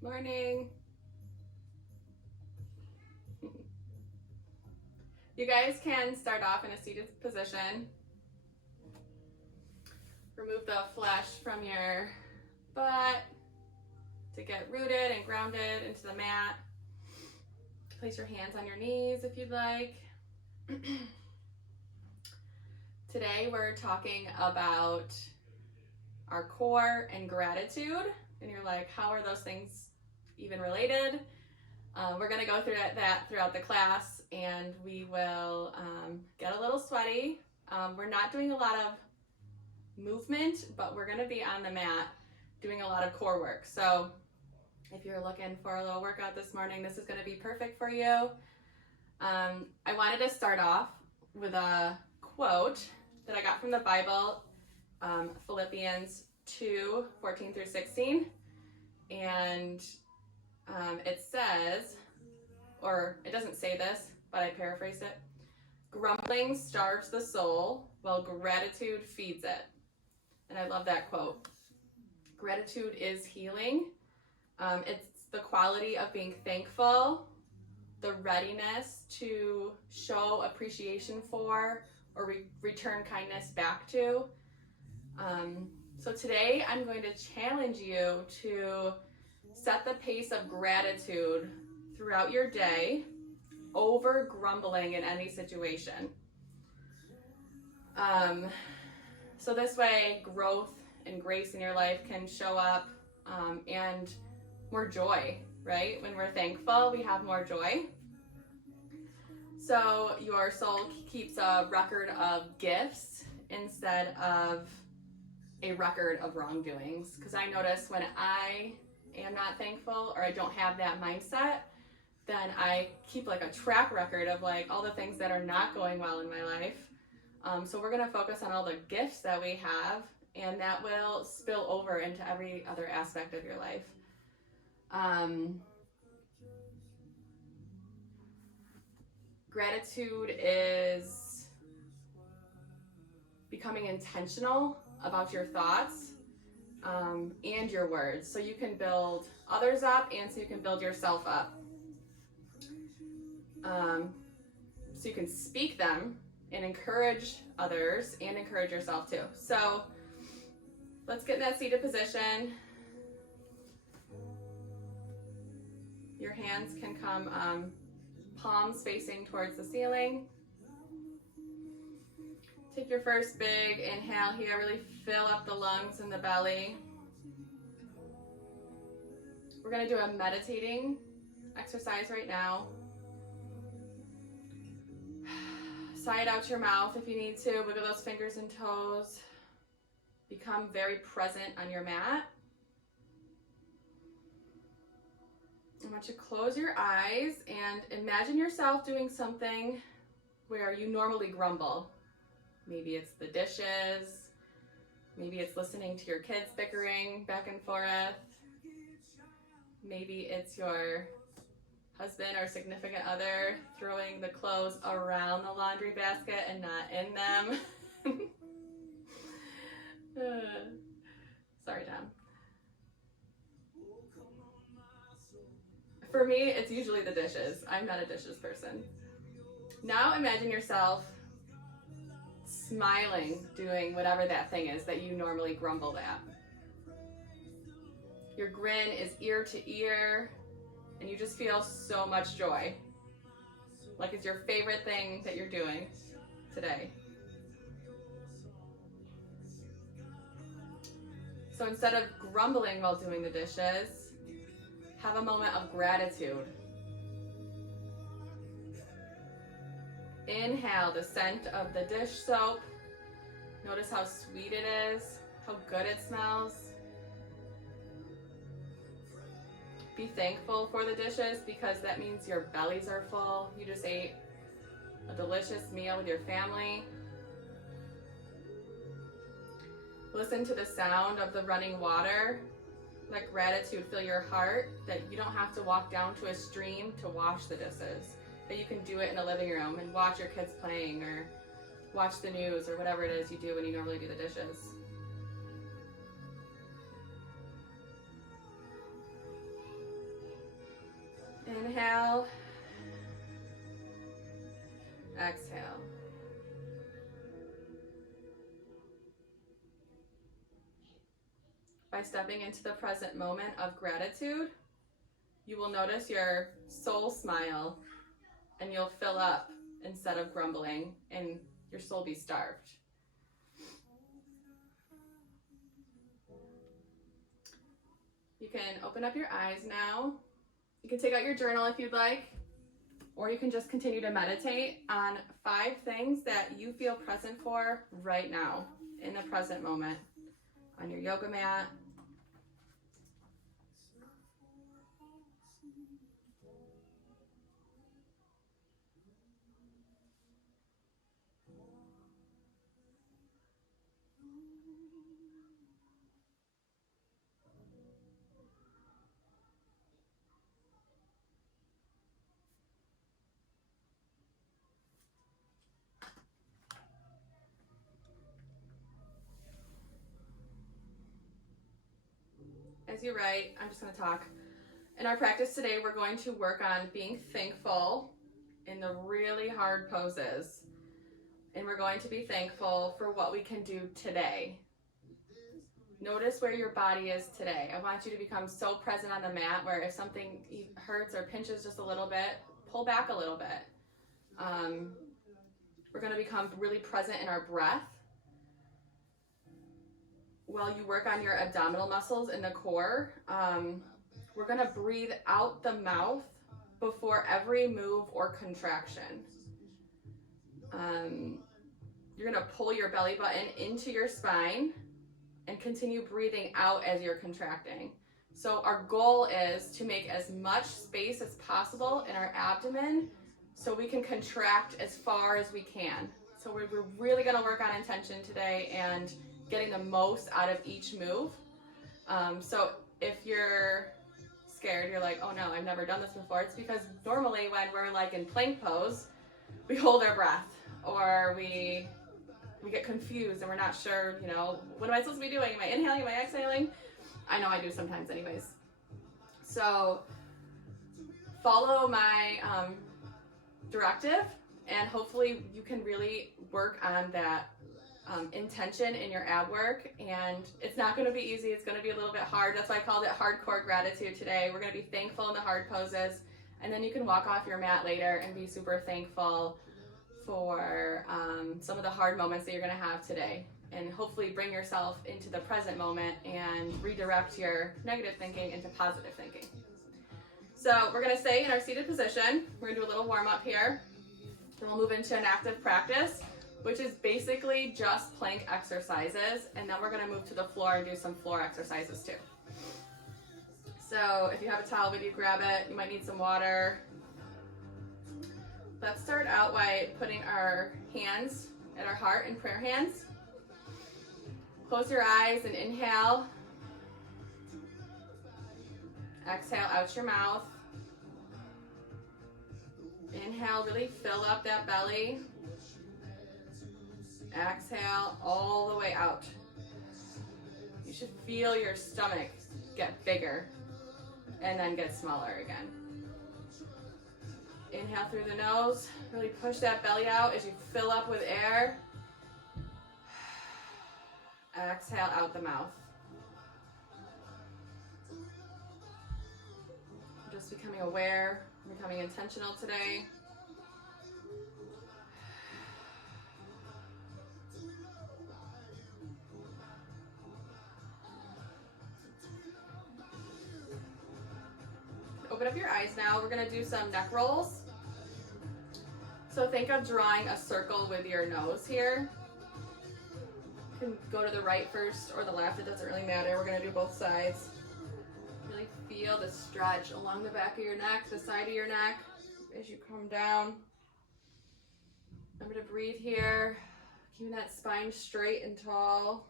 Morning. You guys can start off in a seated position. Remove the flesh from your butt to get rooted and grounded into the mat. Place your hands on your knees if you'd like. Today we're talking about our core and gratitude. And you're like, how are those things even related? We're going to go through that throughout the class, and we will get a little sweaty. We're not doing a lot of movement, but we're going to be on the mat doing a lot of core work. So if you're looking for a little workout this morning, this is going to be perfect for you. I wanted to start off with a quote that I got from the Bible, Philippians 2:14 through 16. And it says, or it doesn't say this, but I paraphrased it. Grumbling starves the soul, while gratitude feeds it. And I love that quote. Gratitude is healing. It's the quality of being thankful, the readiness to show appreciation for or return kindness back to. So today I'm going to challenge you to set the pace of gratitude throughout your day over grumbling in any situation. So this way growth and grace in your life can show up, and more joy, right? When we're thankful, we have more joy. So your soul keeps a record of gifts instead of a record of wrongdoings. Because I notice when I am not thankful or I don't have that mindset, then I keep like a track record of like all the things that are not going well in my life. So we're going to focus on all the gifts that we have, and that will spill over into every other aspect of your life. Gratitude is becoming intentional about your thoughts and your words, so you can build others up and so you can build yourself up. So you can speak them and encourage others and encourage yourself too. So let's get in that seated position. Your hands can come palms facing towards the ceiling. Take your first big inhale here, really fill up the lungs and the belly. We're going to do a meditating exercise right now. Sigh it out your mouth if you need to. Wiggle those fingers and toes. Become very present on your mat. I want you to close your eyes and imagine yourself doing something where you normally grumble. Maybe it's the dishes. Maybe it's listening to your kids bickering back and forth. Maybe it's your husband or significant other throwing the clothes around the laundry basket and not in them. Sorry, Tom. For me, it's usually the dishes. I'm not a dishes person. Now imagine yourself smiling, doing whatever that thing is that you normally grumble at. Your grin is ear to ear, and you just feel so much joy. Like it's your favorite thing that you're doing today. So instead of grumbling while doing the dishes, have a moment of gratitude. Inhale the scent of the dish soap. Notice how sweet it is, how good it smells. Be thankful for the dishes because that means your bellies are full. You just ate a delicious meal with your family. Listen to the sound of the running water. Let gratitude fill your heart that you don't have to walk down to a stream to wash the dishes. That you can do it in the living room and watch your kids playing or watch the news or whatever it is you do when you normally do the dishes. by stepping into the present moment of gratitude, you will notice your soul smile and you'll fill up instead of grumbling, and your soul be starved. You can open up your eyes now. You can take out your journal if you'd like, or you can just continue to meditate on 5 things that you feel present for right now in the present moment on your yoga mat. As you write, I'm just going to talk. In our practice today, we're going to work on being thankful in the really hard poses. And we're going to be thankful for what we can do today. Notice where your body is today. I want you to become so present on the mat where if something hurts or pinches just a little bit, pull back a little bit. We're going to become really present in our breath. While you work on your abdominal muscles in the core, we're going to breathe out the mouth before every move or contraction. You're going to pull your belly button into your spine and continue breathing out as you're contracting. So our goal is to make as much space as possible in our abdomen so we can contract as far as we can. So we're really going to work on intention today and getting the most out of each move. So if you're scared, you're like, oh no, I've never done this before, it's because normally when we're like in plank pose, we hold our breath or we get confused and we're not sure, what am I supposed to be doing? Am I inhaling? Am I exhaling? I know I do sometimes anyways. So follow my directive and hopefully you can really work on that intention in your ab work. And it's not going to be easy. It's going to be a little bit hard. That's why I called it hardcore gratitude today. We're going to be thankful in the hard poses, and then you can walk off your mat later and be super thankful for some of the hard moments that you're going to have today, and hopefully bring yourself into the present moment and redirect your negative thinking into positive thinking. So we're going to stay in our seated position. We're going to do a little warm up here. Then we'll move into an active practice, which is basically just plank exercises, and then we're going to move to the floor and do some floor exercises too. So if you have a towel with you, grab it. You might need some water. Let's start out by putting our hands at our heart in prayer hands. Close your eyes and inhale. Exhale out your mouth. Inhale, really fill up that belly. Exhale all the way out. You should feel your stomach get bigger and then get smaller again. Inhale through the nose, really push that belly out as you fill up with air. Exhale out the mouth. Just becoming aware, becoming intentional today. Open up your eyes now. We're going to do some neck rolls. So think of drawing a circle with your nose here. You can go to the right first or the left. It doesn't really matter. We're going to do both sides. Really feel the stretch along the back of your neck, the side of your neck as you come down. Remember to breathe here. Keeping that spine straight and tall.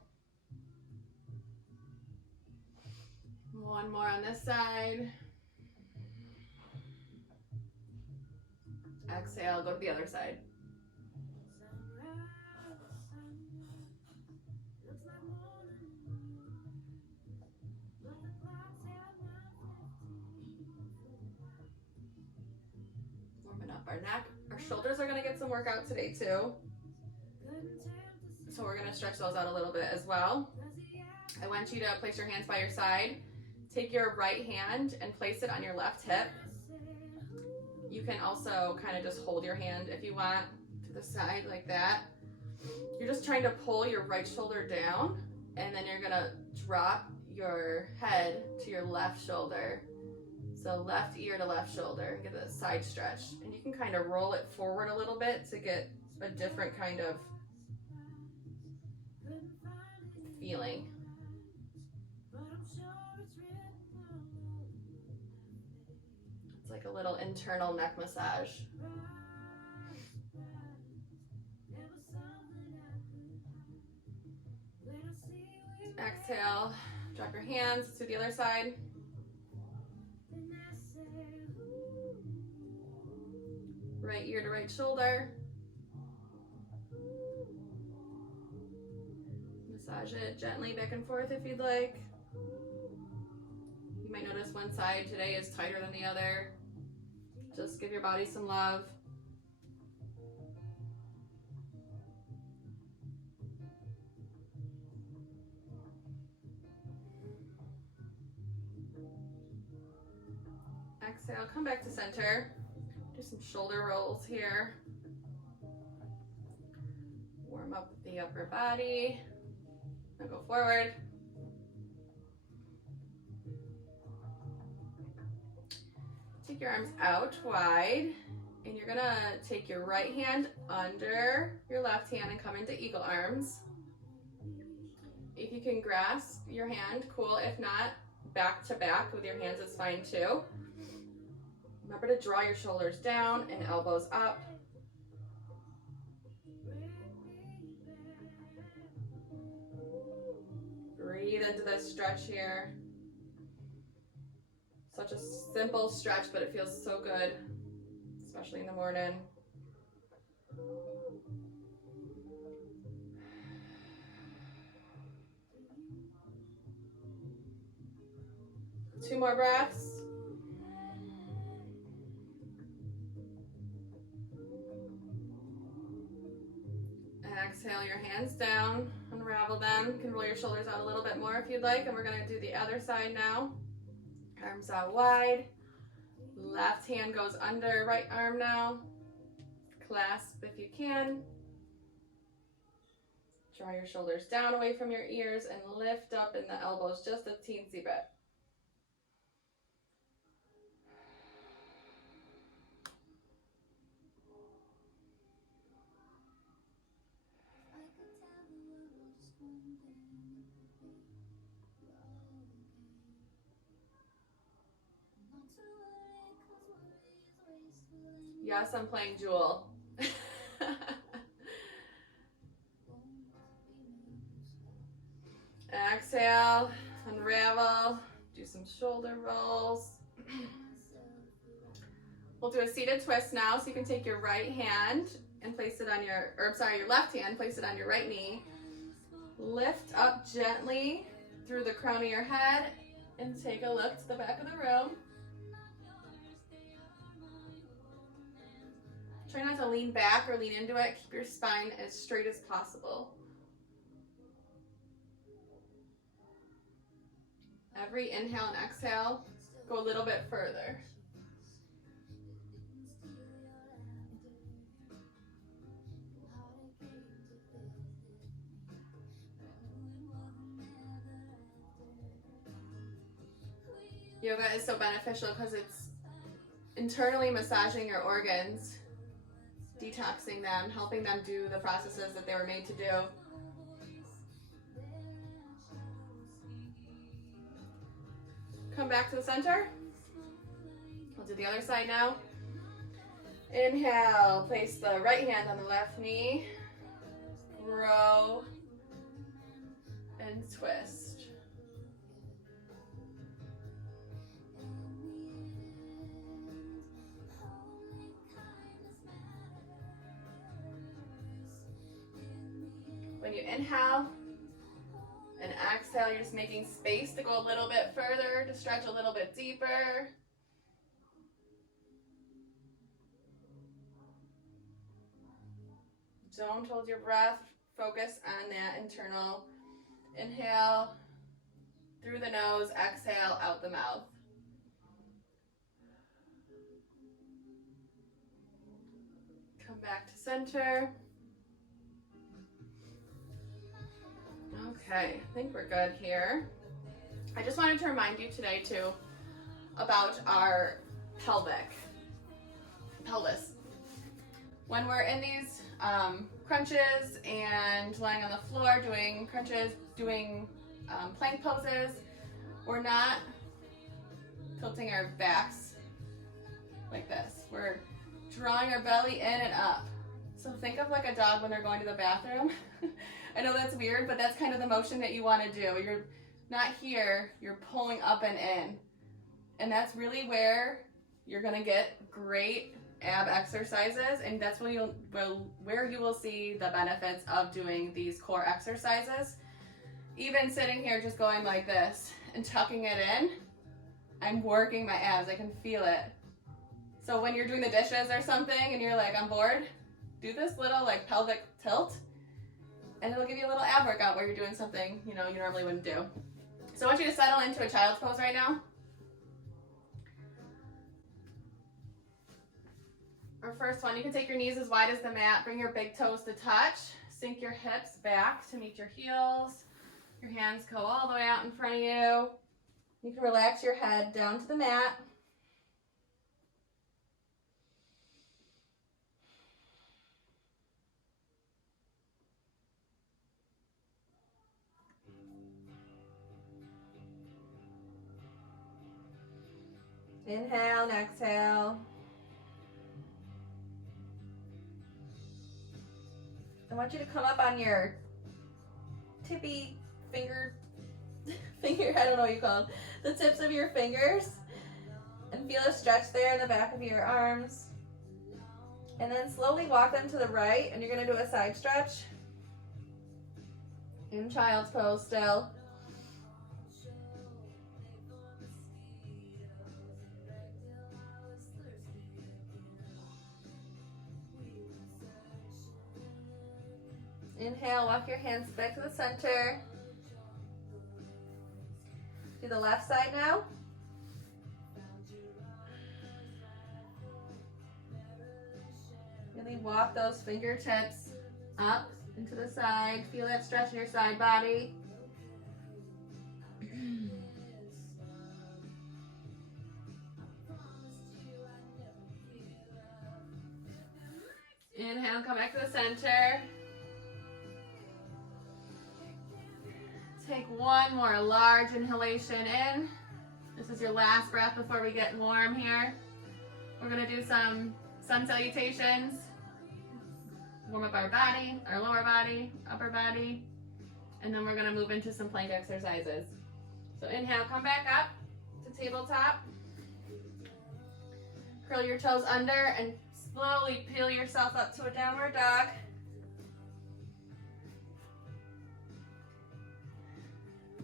One more on this side. Exhale, go to the other side. Warming up our neck. Our shoulders are going to get some workout today too. So we're going to stretch those out a little bit as well. I want you to place your hands by your side. Take your right hand and place it on your left hip. You can also kind of just hold your hand if you want to the side like that. You're just trying to pull your right shoulder down, and then you're gonna drop your head to your left shoulder. So left ear to left shoulder, get a side stretch. And you can kind of roll it forward a little bit to get a different kind of feeling. It's like a little internal neck massage. Exhale, drop your hands to the other side. Right ear to right shoulder. Massage it gently back and forth if you'd like. You might notice one side today is tighter than the other. Just give your body some love. Exhale, come back to center. Do some shoulder rolls here. Warm up the upper body. Now go forward. Take your arms out wide, and you're gonna take your right hand under your left hand and come into eagle arms. If you can grasp your hand, cool. If not, back to back with your hands is fine too. Remember to draw your shoulders down and elbows up. Breathe into this stretch here. Such a simple stretch, but it feels so good, especially in the morning. Two more breaths. Exhale your hands down, unravel them. You can roll your shoulders out a little bit more if you'd like, and we're gonna do the other side now. Arms out wide. Left hand goes under right arm now. Clasp if you can. Draw your shoulders down away from your ears and lift up in the elbows just a teensy bit. Yes, I'm playing Jewel. Exhale, unravel, do some shoulder rolls. We'll do a seated twist now, so you can take your right hand and place it on your left hand, place it on your right knee. Lift up gently through the crown of your head and take a look to the back of the room. Try not to lean back or lean into it. Keep your spine as straight as possible. Every inhale and exhale, go a little bit further. Yoga is so beneficial because it's internally massaging your organs, detoxing them, helping them do the processes that they were made to do. Come back to the center. We'll do the other side now. Inhale, place the right hand on the left knee. Grow and twist. When you inhale and exhale, you're just making space to go a little bit further, to stretch a little bit deeper. Don't hold your breath. Focus on that internal inhale through the nose, exhale out the mouth. Come back to center. Okay, I think we're good here. I just wanted to remind you today too about our pelvis. When we're in these crunches and lying on the floor doing crunches, doing plank poses, we're not tilting our backs like this. We're drawing our belly in and up. So think of like a dog when they're going to the bathroom. I know that's weird, but that's kind of the motion that you want to do. You're not here, you're pulling up and in. And that's really where you're gonna get great ab exercises, and that's where you will see the benefits of doing these core exercises. Even sitting here just going like this and tucking it in, I'm working my abs, I can feel it. So when you're doing the dishes or something and you're like, I'm bored, do this little like pelvic tilt and it'll give you a little ab workout where you're doing something, you know, you normally wouldn't do. So I want you to settle into a child's pose right now. Our first one, you can take your knees as wide as the mat, bring your big toes to touch, sink your hips back to meet your heels. Your hands go all the way out in front of you. You can relax your head down to the mat. Inhale and exhale. I want you to come up on your tippy finger, I don't know what you call them, the tips of your fingers, and feel a stretch there in the back of your arms. And then slowly walk them to the right, and you're going to do a side stretch in child's pose still. Inhale, walk your hands back to the center. Do the left side now. Really walk those fingertips up into the side. Feel that stretch in your side body. Inhale, come back to the center. Take one more large inhalation in. This is your last breath before we get warm here. We're gonna do some sun salutations. Warm up our body, our lower body, upper body, and then we're gonna move into some plank exercises. So inhale, come back up to tabletop. Curl your toes under and slowly peel yourself up to a downward dog.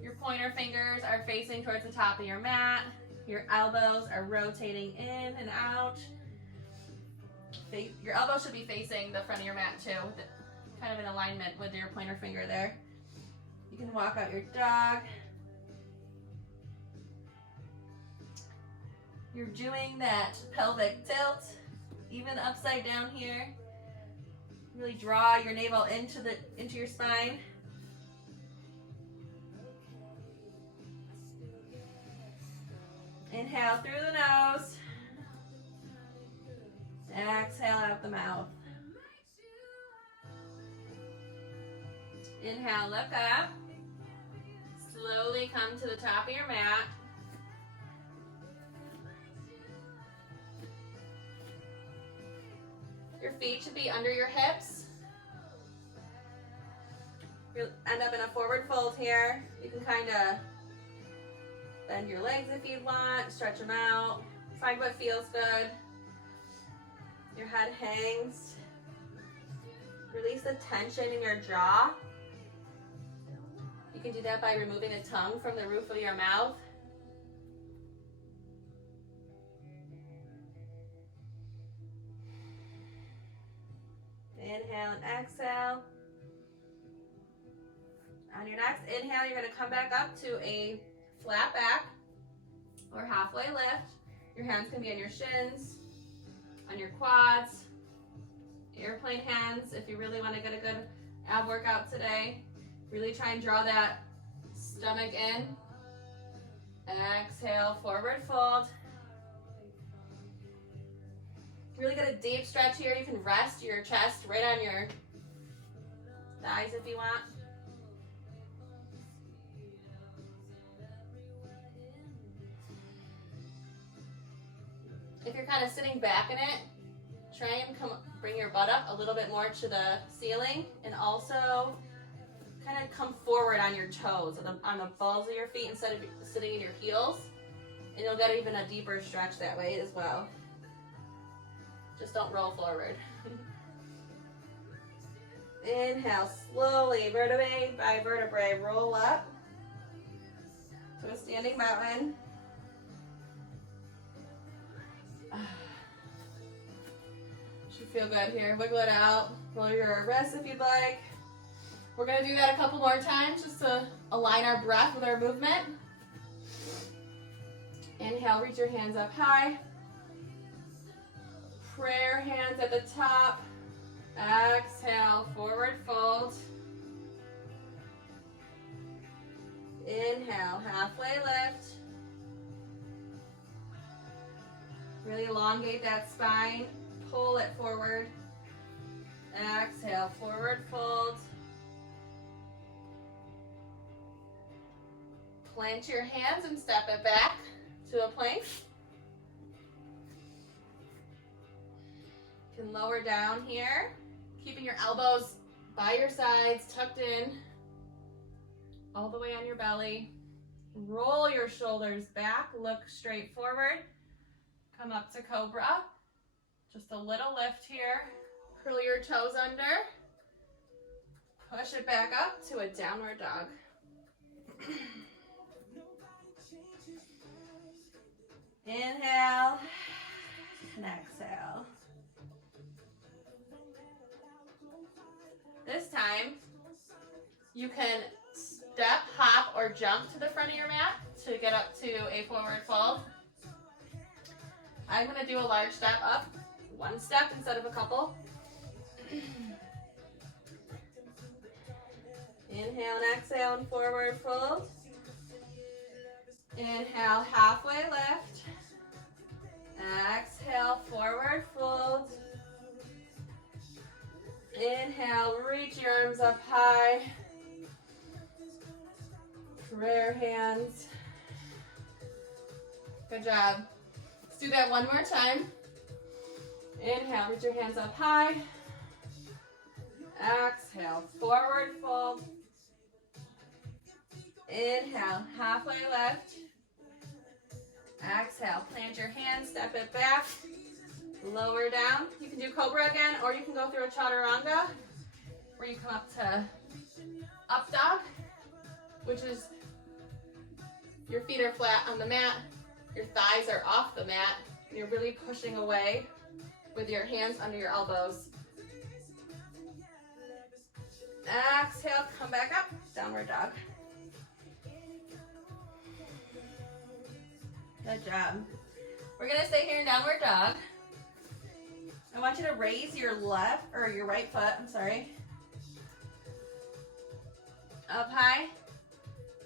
Your pointer fingers are facing towards the top of your mat. Your elbows are rotating in and out. Your elbows should be facing the front of your mat too, kind of in alignment with your pointer finger there. You can walk out your dog. You're doing that pelvic tilt, even upside down here. Really draw your navel into your spine. Inhale through the nose. Exhale out the mouth. Inhale, look up. Slowly come to the top of your mat. Your feet should be under your hips. You'll end up in a forward fold here. You can kind of bend your legs if you want, stretch them out, find what feels good. Your head hangs. Release the tension in your jaw. You can do that by removing a tongue from the roof of your mouth. Inhale and exhale. On your next inhale, you're going to come back up to a flat back or halfway lift. Your hands can be on your shins, on your quads, airplane hands if you really want to get a good ab workout today. Really try and draw that stomach in. Exhale, forward fold. Really get a deep stretch here. You can rest your chest right on your thighs if you want. If you're kind of sitting back in it, try and bring your butt up a little bit more to the ceiling, and also kind of come forward on your toes, on the balls of your feet instead of sitting in your heels, and you'll get even a deeper stretch that way as well. Just don't roll forward. Inhale, slowly, vertebrae by vertebrae, roll up to a standing mountain. Should feel good here. Wiggle it out. Roll your wrists if you'd like. We're going to do that a couple more times just to align our breath with our movement. Inhale, reach your hands up high. Prayer hands at the top. Exhale, forward fold. Inhale, halfway lift. Really elongate that spine. Pull it forward. Exhale, forward fold. Plant your hands and step it back to a plank. You can lower down here, keeping your elbows by your sides, tucked in, all the way on your belly. Roll your shoulders back, look straight forward. Come up to cobra. Just a little lift here. Curl your toes under. Push it back up to a downward dog. Inhale and exhale. This time, you can step, hop, or jump to the front of your mat to get up to a forward fold. I'm going to do a large step up, one step instead of a couple. Inhale and exhale and forward fold. Inhale, halfway lift. Exhale, forward fold. Inhale, reach your arms up high. Prayer hands. Good job. Let's do that one more time. Inhale, reach your hands up high. Exhale, forward fold. Inhale, halfway lift. Exhale, plant your hands, step it back. Lower down. You can do cobra again, or you can go through a chaturanga, where you come up to up dog, which is your feet are flat on the mat, your thighs are off the mat, and you're really pushing away with your hands under your elbows. Exhale, come back up, downward dog. Good job. We're gonna stay here in downward dog. I want you to raise your left, or your right foot, up high.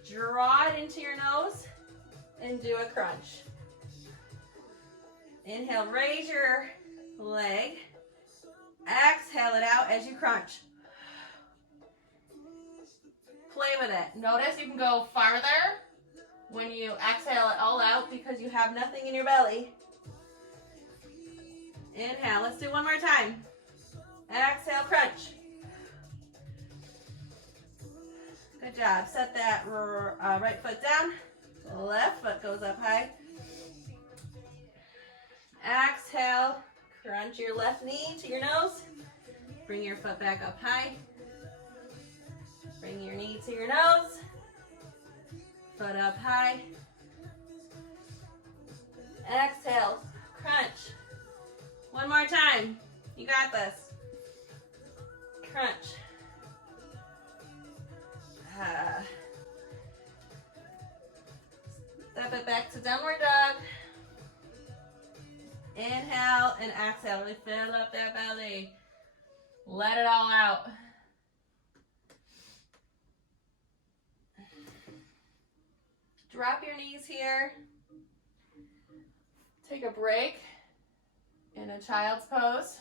Draw it into your nose and do a crunch. Inhale, raise your leg. Exhale it out as you crunch. Play with it. Notice you can go farther when you exhale it all out because you have nothing in your belly. Inhale, let's do one more time. Exhale, crunch. Good job. Set that right foot down. Left foot goes up high. Exhale, crunch your left knee to your nose. Bring your foot back up high. Bring your knee to your nose. Foot up high. Exhale, crunch. One more time. You got this. Crunch. Step it back to downward dog. Inhale and exhale. Really fill up that belly. Let it all out. Drop your knees here. Take a break in a child's pose.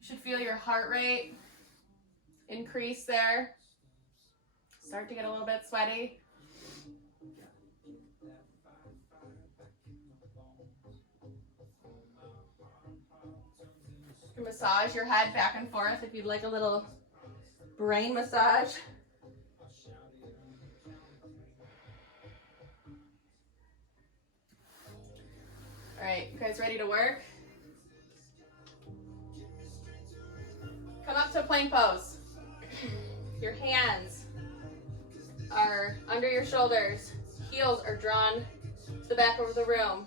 You should feel your heart rate increase there. Start to get a little bit sweaty. You can massage your head back and forth if you'd like a little brain massage. All right, you guys ready to work? Come up to plank pose. Your hands are under your shoulders. Heels are drawn to the back of the room.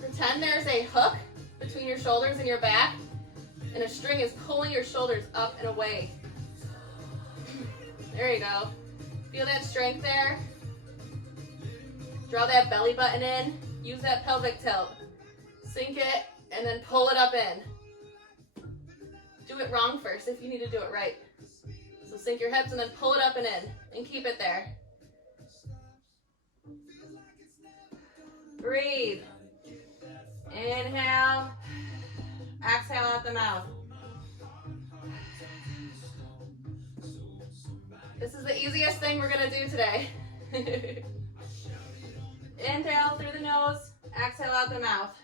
Pretend there's a hook between your shoulders and your back, and a string is pulling your shoulders up and away. There you go. Feel that strength there. Draw that belly button in. Use that pelvic tilt. Sink it and then pull it up in. Do it wrong first if you need to do it right. So sink your hips and then pull it up and in, and keep it there. Breathe. Inhale. Exhale out the mouth. This is the easiest thing we're gonna do today. Inhale through the nose, exhale out the mouth.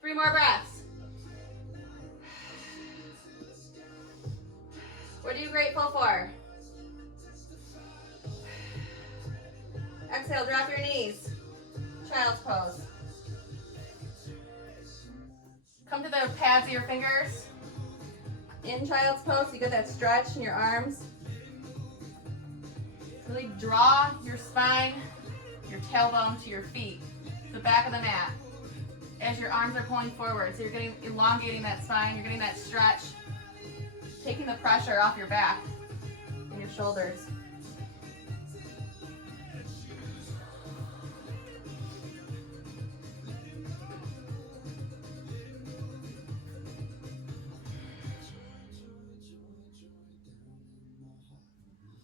3 more breaths. What are you grateful for? Exhale, drop your knees. Child's pose. Come to the pads of your fingers. In child's pose, you get that stretch in your arms. Really draw your spine, your tailbone to your feet, the back of the mat, as your arms are pulling forward. So you're elongating that spine, you're getting that stretch, taking the pressure off your back and your shoulders.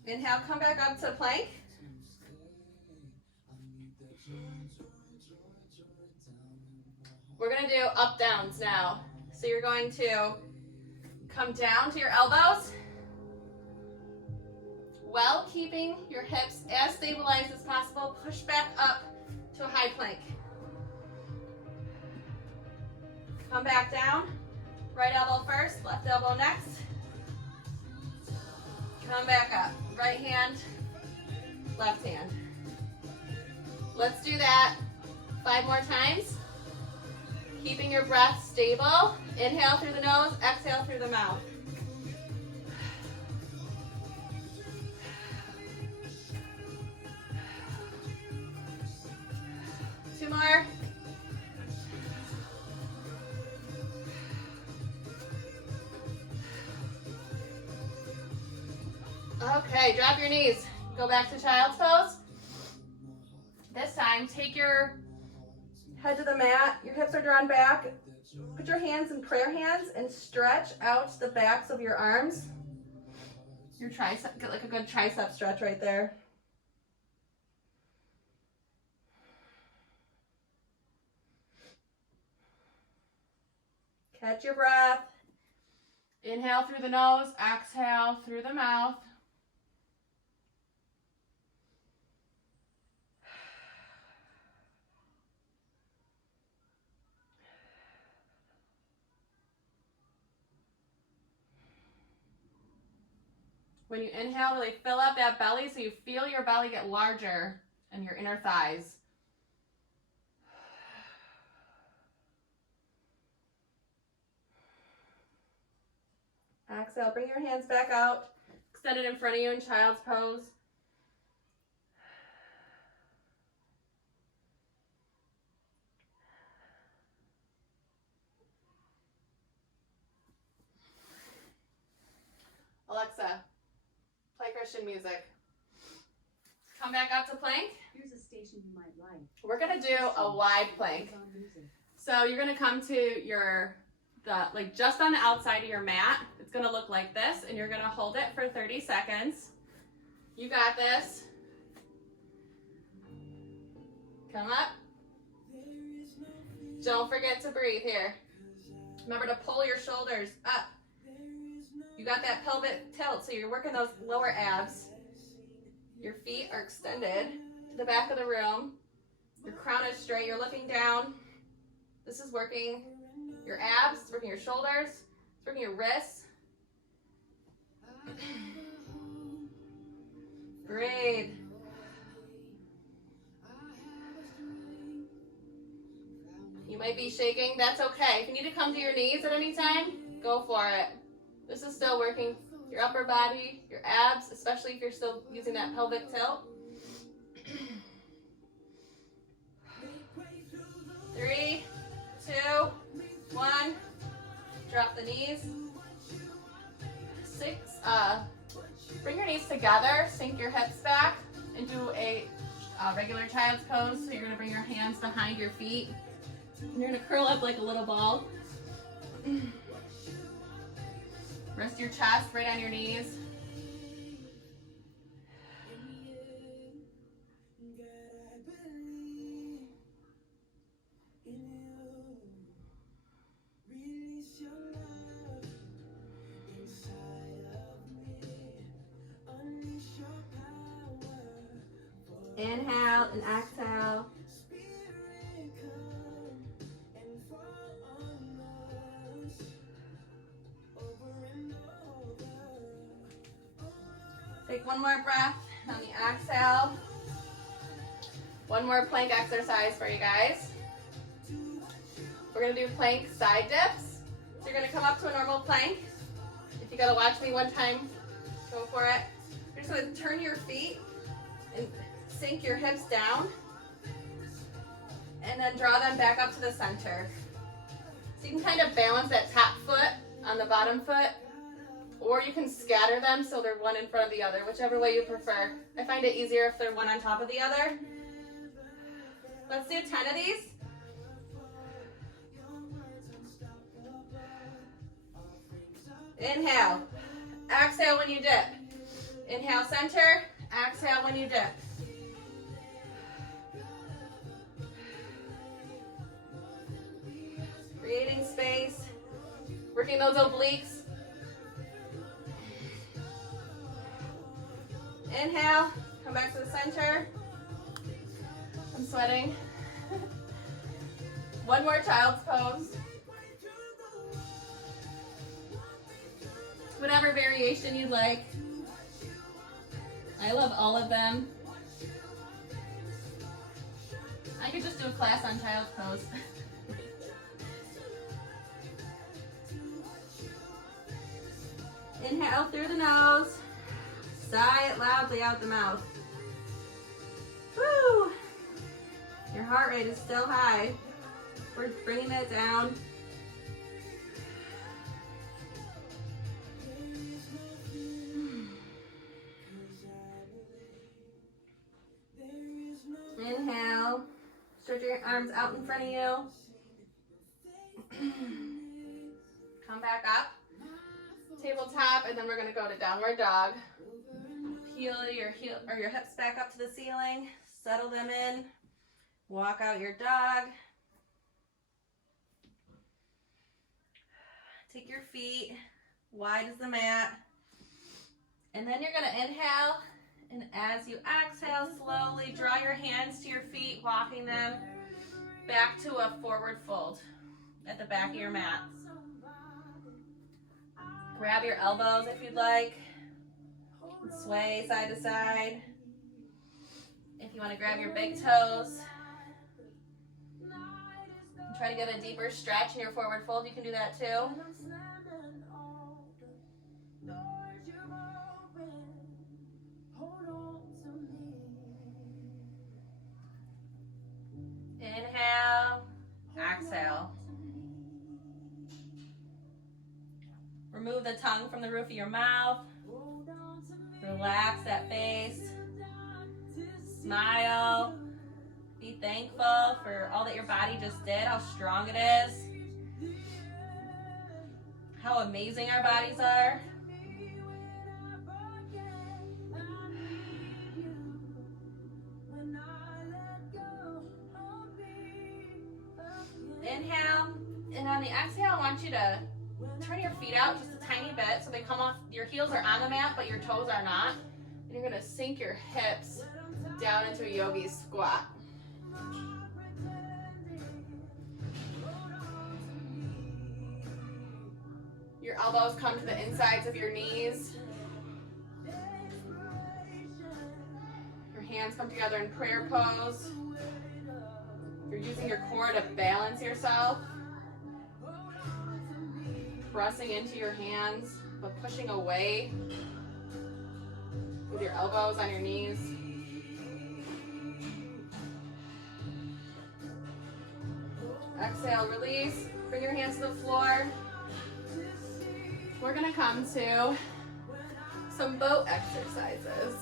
Inhale, come back up to plank. We're gonna do up downs now. So you're going to come down to your elbows while keeping your hips as stabilized as possible. Push back up to a high plank. Come back down. Right elbow first, left elbow next. Come back up. Right hand, left hand. Let's do that 5 more times. Keeping your breath stable. Inhale through the nose, exhale through the mouth. Two more. Okay, drop your knees. Go back to child's pose. This time, take your head to the mat. Your hips are drawn back. Put your hands in prayer hands and stretch out the backs of your arms. Your tricep, get like a good tricep stretch right there. Catch your breath. Inhale through the nose, exhale through the mouth. When you inhale, really fill up that belly so you feel your belly get larger and your inner thighs. Exhale, bring your hands back out. Extend it in front of you in child's pose. Alexa, play Christian music. Come back up to plank. Here's a station you might like. We're gonna do a wide plank. So you're gonna come to like just on the outside of your mat. It's gonna look like this, and you're gonna hold it for 30 seconds. You got this. Come up. Don't forget to breathe here. Remember to pull your shoulders up. You got that pelvic tilt, so you're working those lower abs. Your feet are extended to the back of the room. Your crown is straight, you're looking down. This is working your abs, it's working your shoulders, it's working your wrists. Breathe. You might be shaking, that's okay. If you need to come to your knees at any time, go for it. This is still working your upper body, your abs, especially if you're still using that pelvic tilt. 3, 2, 1. Drop the knees. 6. Bring your knees together, sink your hips back, and do a regular child's pose. So you're gonna bring your hands behind your feet. And you're gonna curl up like a little ball. Rest your chest right on your knees. Inhale and exhale. Take one more breath on the exhale. One more plank exercise for you guys. We're gonna do plank side dips. So you're gonna come up to a normal plank. If you gotta watch me one time, go for it. You're just gonna turn your feet and sink your hips down. And then draw them back up to the center. So you can kind of balance that top foot on the bottom foot. Or you can scatter them so they're one in front of the other, whichever way you prefer. I find it easier if they're one on top of the other. Let's do 10 of these. Inhale. Exhale when you dip. Inhale center. Exhale when you dip. Creating space. Working those obliques. Inhale, come back to the center. I'm sweating. One more child's pose. Whatever variation you'd like. I love all of them. I could just do a class on child's pose. Inhale through the nose. Sigh it loudly out the mouth. Woo! Your heart rate is still high. We're bringing it down. Inhale. Stretch your arms out in front of you. Come back up. Tabletop, and then we're going to go to downward dog. Peel your hips back up to the ceiling. Settle them in. Walk out your dog. Take your feet wide as the mat. And then you're going to inhale. And as you exhale, slowly draw your hands to your feet, walking them back to a forward fold at the back of your mat. Grab your elbows if you'd like. Sway side to side. If you want to grab your big toes. And try to get a deeper stretch in your forward fold, you can do that too. Inhale, exhale. Remove the tongue from the roof of your mouth. Relax that face. Smile. Be thankful for all that your body just did, how strong it is, how amazing our bodies are. Inhale, and on the exhale, I want you to turn your feet out just a tiny bit so they come off, your heels are on the mat, but your toes are not. And you're gonna sink your hips down into a yogi squat. Your elbows come to the insides of your knees. Your hands come together in prayer pose. You're using your core to balance yourself. Pressing into your hands, but pushing away with your elbows on your knees. Exhale, release. Bring your hands to the floor. We're gonna come to some boat exercises.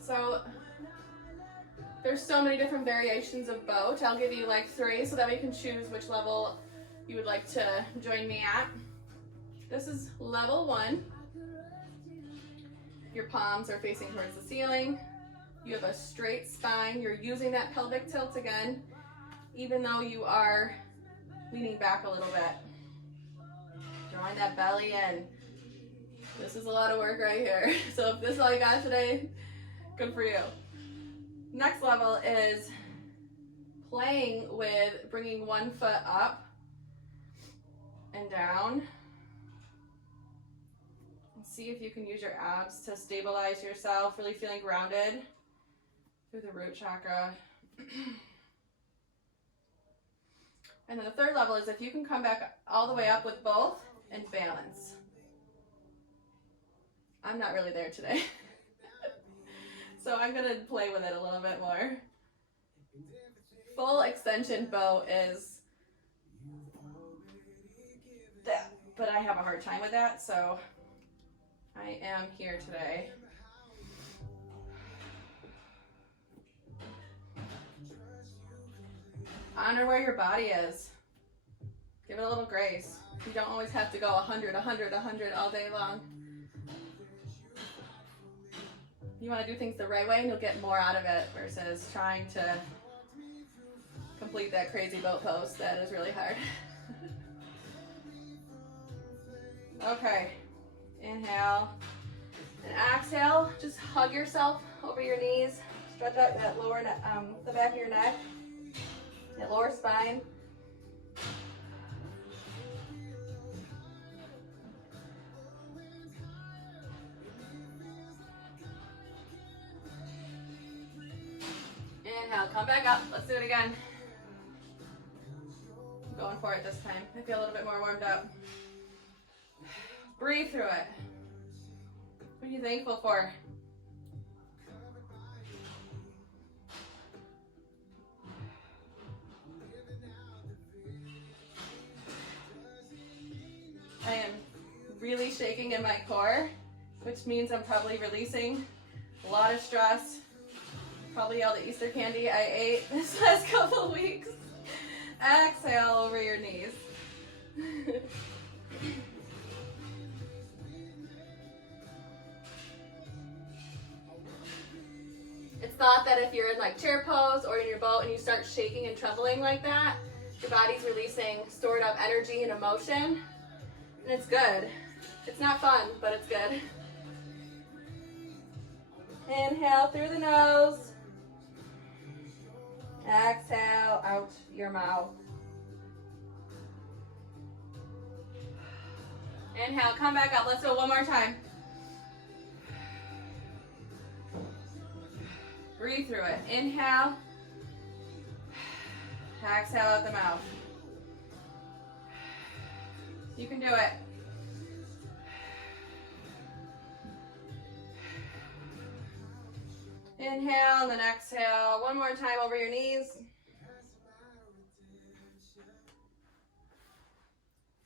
So there's so many different variations of boat. I'll give you like 3 so that we can choose which level you would like to join me at. This is level 1. Your palms are facing towards the ceiling. You have a straight spine. You're using that pelvic tilt again, even though you are leaning back a little bit. Drawing that belly in. This is a lot of work right here. So if this is all you got today, good for you. Next level is playing with bringing one foot up and down. And see if you can use your abs to stabilize yourself, really feeling grounded through the root chakra. And then the third level is if you can come back all the way up with both and balance. I'm not really there today. So I'm gonna play with it a little bit more. Full extension boat is that, but I have a hard time with that, so I am here today. Honor where your body is. Give it a little grace. You don't always have to go 100, 100, 100 all day long. You want to do things the right way and you'll get more out of it versus trying to complete that crazy boat pose. That is really hard. Okay, inhale and exhale. Just hug yourself over your knees. Stretch out that lower neck, the back of your neck, that lower spine. Inhale, come back up. Let's do it again. I'm going for it this time. I feel a little bit more warmed up. Breathe through it. What are you thankful for? I am really shaking in my core, which means I'm probably releasing a lot of stress. Probably all the Easter candy I ate this last couple of weeks. Exhale over your knees. It's thought that if you're in like chair pose or in your boat and you start shaking and trembling like that, your body's releasing stored up energy and emotion. And it's good. It's not fun, but it's good. Inhale through the nose. Exhale out your mouth. Inhale, come back up. Let's do it one more time. Breathe through it. Inhale. Exhale out the mouth. You can do it. Inhale and then exhale. One more time over your knees.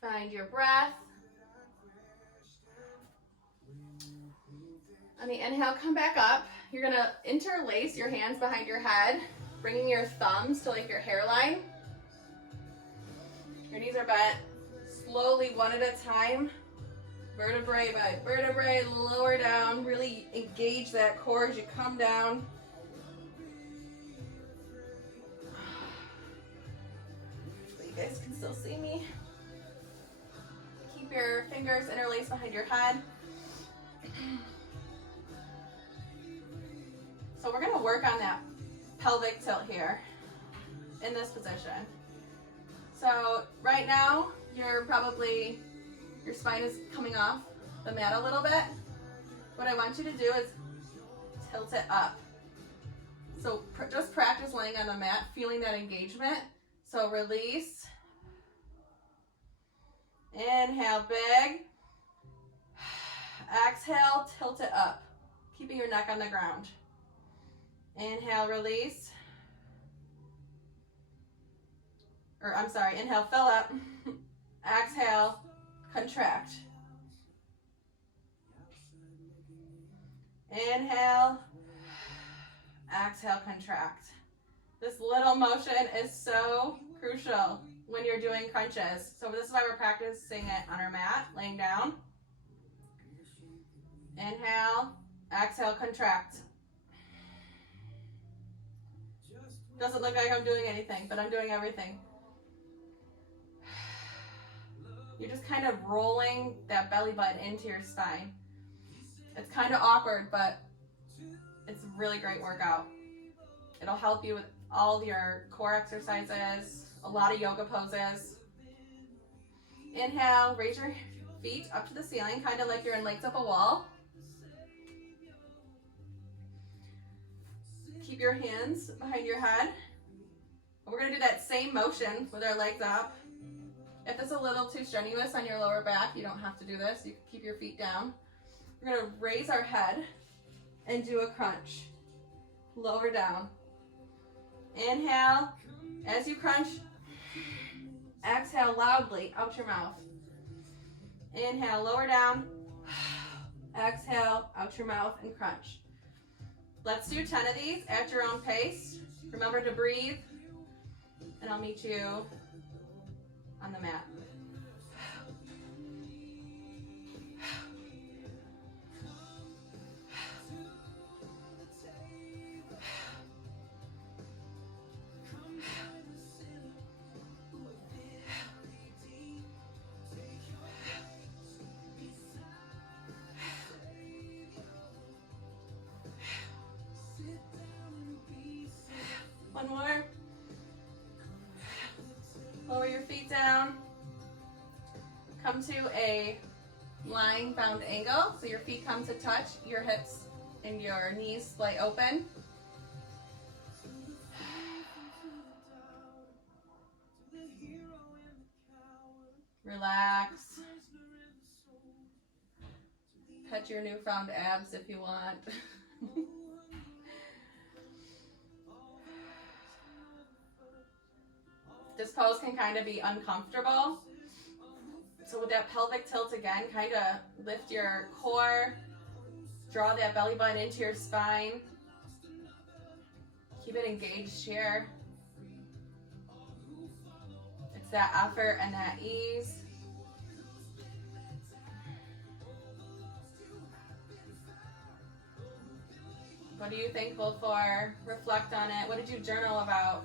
Find your breath. On the inhale, come back up. You're gonna interlace your hands behind your head, bringing your thumbs to like your hairline. Your knees are bent. Slowly, one at a time, vertebrae by vertebrae, lower down. Really engage that core as you come down. You guys can still see me. Keep your fingers interlaced behind your head. So we're gonna work on that pelvic tilt here in this position. So right now, your spine is coming off the mat a little bit. What I want you to do is tilt it up. So just practice laying on the mat, feeling that engagement. So release. Inhale, big. Exhale, tilt it up, keeping your neck on the ground. Inhale, release. Inhale, fill up. Exhale, contract. Inhale, exhale, contract. This little motion is so crucial when you're doing crunches. So this is why we're practicing it on our mat, laying down. Inhale, exhale, contract. Doesn't look like I'm doing anything, but I'm doing everything. You're just kind of rolling that belly button into your spine. It's kind of awkward, but it's a really great workout. It'll help you with all your core exercises, a lot of yoga poses. Inhale, raise your feet up to the ceiling, kind of like you're in legs up a wall. Keep your hands behind your head. We're going to do that same motion with our legs up. If it's a little too strenuous on your lower back, you don't have to do this. You can keep your feet down. We're going to raise our head and do a crunch. Lower down. Inhale. As you crunch, exhale loudly out your mouth. Inhale, lower down. Exhale out your mouth and crunch. Let's do 10 of these at your own pace. Remember to breathe, and I'll meet you on the mat. One more. Lower your feet down. Come to a lying bound angle. So your feet come to touch, your hips and your knees splay open. Relax. Pet your newfound abs if you want. This pose can kind of be uncomfortable. So with that pelvic tilt again, kind of lift your core, draw that belly button into your spine. Keep it engaged here. It's that effort and that ease. What are you thankful for? Reflect on it. What did you journal about?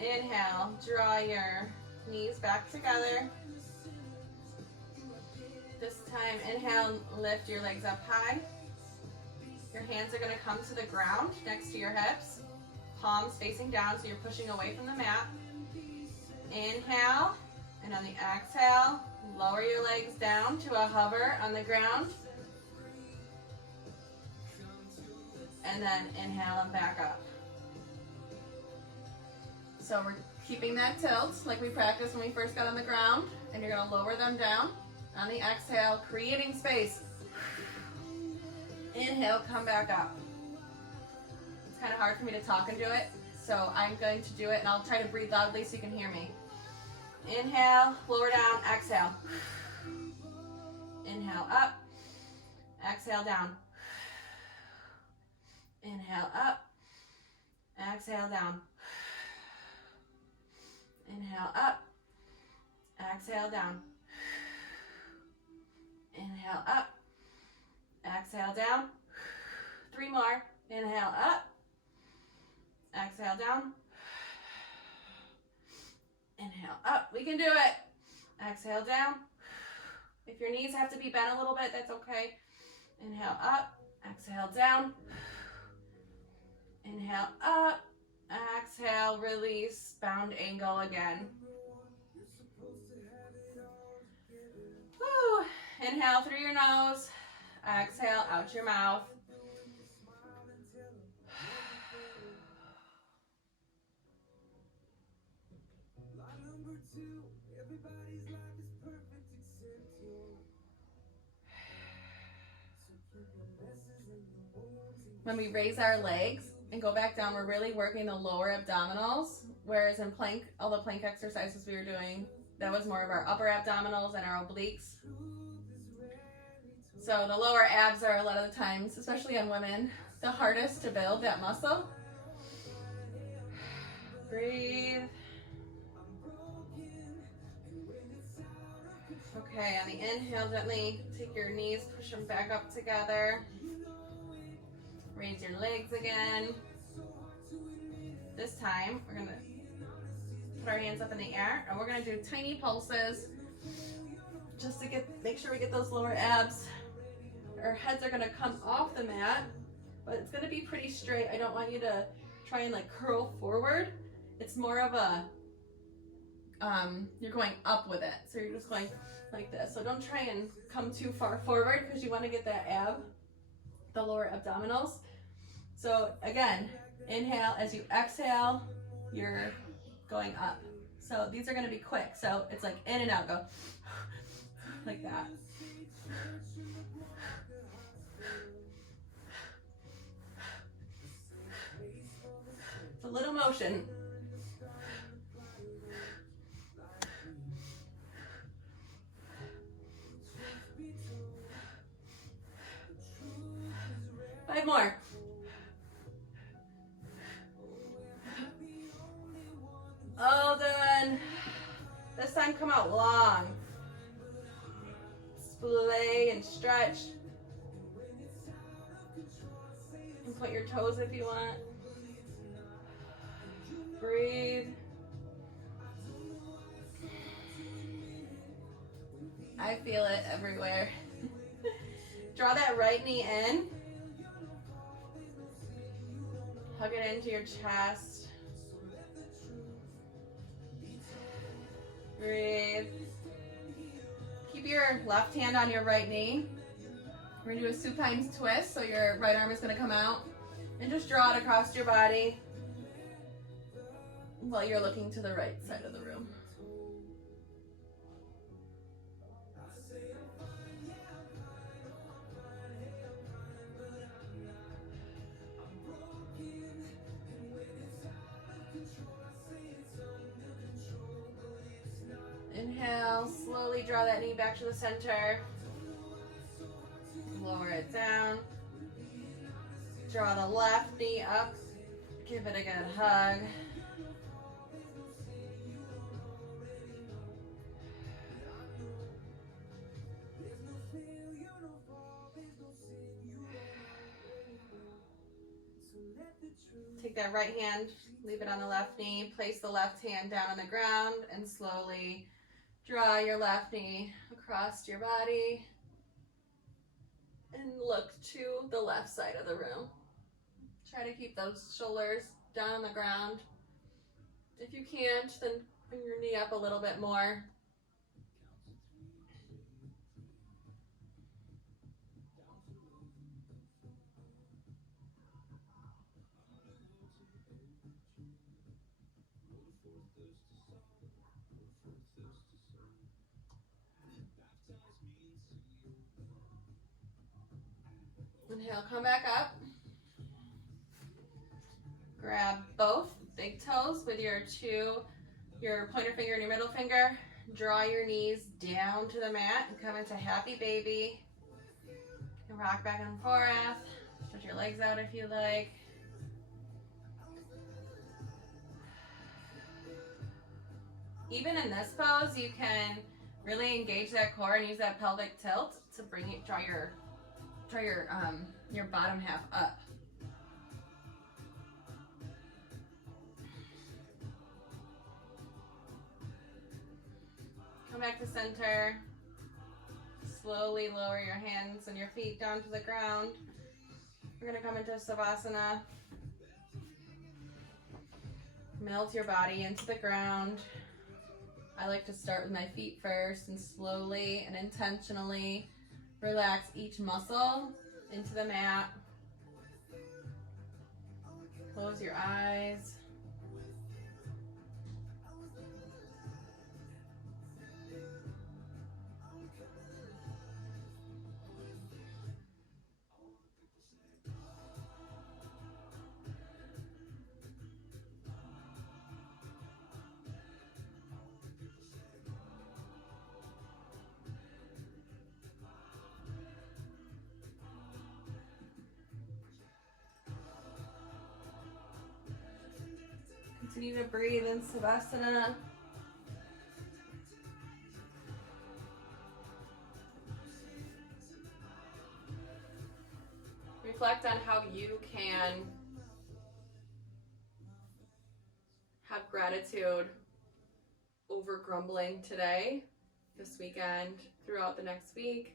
Inhale, draw your knees back together. This time, inhale, lift your legs up high. Your hands are going to come to the ground next to your hips. Palms facing down, so you're pushing away from the mat. Inhale, and on the exhale, lower your legs down to a hover on the ground. And then inhale and back up. So we're keeping that tilt like we practiced when we first got on the ground, and you're going to lower them down on the exhale, creating space. Inhale, come back up. It's kind of hard for me to talk and do it, so I'm going to do it, and I'll try to breathe loudly so you can hear me. Inhale, lower down, exhale. Inhale up, exhale down. Inhale up, exhale down. Inhale up, exhale down. Inhale up, exhale down. 3 more. Inhale up, exhale down. Inhale up. We can do it. Exhale down. If your knees have to be bent a little bit, that's okay. Inhale up, exhale down. Inhale up, exhale, release, bound angle again. Woo. Inhale through your nose, exhale out your mouth. When we raise our legs and go back down, we're really working the lower abdominals, whereas in plank, all the plank exercises we were doing, that was more of our upper abdominals and our obliques. So the lower abs are a lot of the times, especially on women, the hardest to build that muscle. Breathe. Okay, on the inhale, gently take your knees, push them back up together. Raise your legs again. This time, we're gonna put our hands up in the air, and we're gonna do tiny pulses just to make sure we get those lower abs. Our heads are gonna come off the mat, but it's gonna be pretty straight. I don't want you to try and like curl forward. It's more of a, you're going up with it. So you're just going like this. So don't try and come too far forward because you wanna get that ab, the lower abdominals. So again, inhale, as you exhale, you're going up. So these are gonna be quick. So it's like in and out, go like that. It's a little motion. Five more. All done. This time come out long. Splay and stretch. And point your toes if you want. Breathe. I feel it everywhere. Draw that right knee in. Hug it into your chest. Breathe. Keep your left hand on your right knee. We're gonna do a supine twist, so your right arm is gonna come out. And just draw it across your body while you're looking to the right side of the room. Inhale, slowly draw that knee back to the center. Lower it down. Draw the left knee up. Give it a good hug. Take that right hand, leave it on the left knee, place the left hand down on the ground, and slowly draw your left knee across your body and look to the left side of the room. Try to keep those shoulders down on the ground. If you can't, then bring your knee up a little bit more. Inhale, come back up. Grab both big toes with your pointer finger and your middle finger. Draw your knees down to the mat and come into happy baby. And rock back and forth. Stretch your legs out if you like. Even in this pose, you can really engage that core and use that pelvic tilt to draw your bottom half up. Come back to center. Slowly lower your hands and your feet down to the ground. We're gonna come into Savasana. Melt your body into the ground. I like to start with my feet first and slowly and intentionally relax each muscle into the mat. Close your eyes. Continue to breathe in Savasana. Reflect on how you can have gratitude over grumbling today, this weekend, throughout the next week.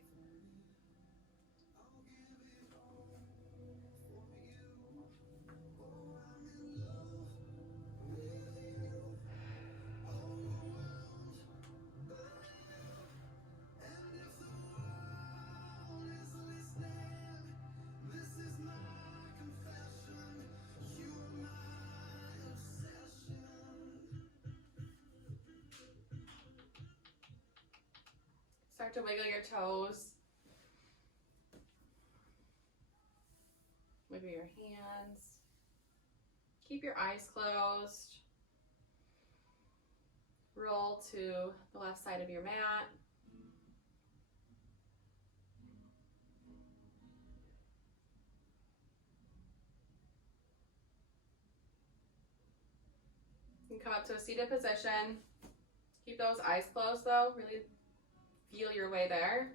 Start to wiggle your toes. Wiggle your hands. Keep your eyes closed. Roll to the left side of your mat. And come up to a seated position. Keep those eyes closed though. Really feel your way there.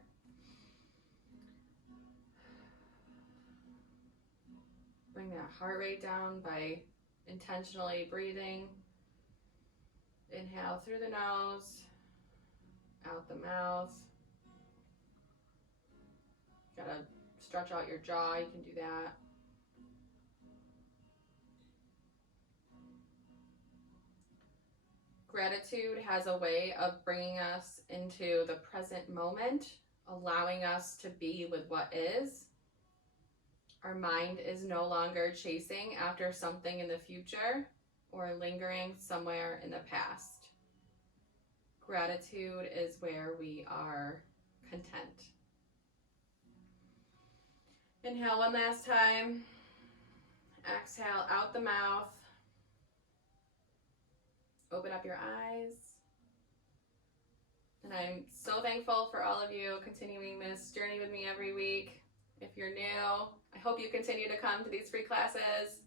Bring that heart rate down by intentionally breathing. Inhale through the nose, out the mouth. Gotta stretch out your jaw, you can do that. Gratitude has a way of bringing us into the present moment, allowing us to be with what is. Our mind is no longer chasing after something in the future or lingering somewhere in the past. Gratitude is where we are content. Inhale one last time. Exhale out the mouth. Open up your eyes. And I'm so thankful for all of you continuing this journey with me every week. If you're new, I hope you continue to come to these free classes.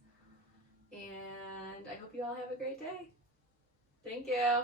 And I hope you all have a great day. Thank you.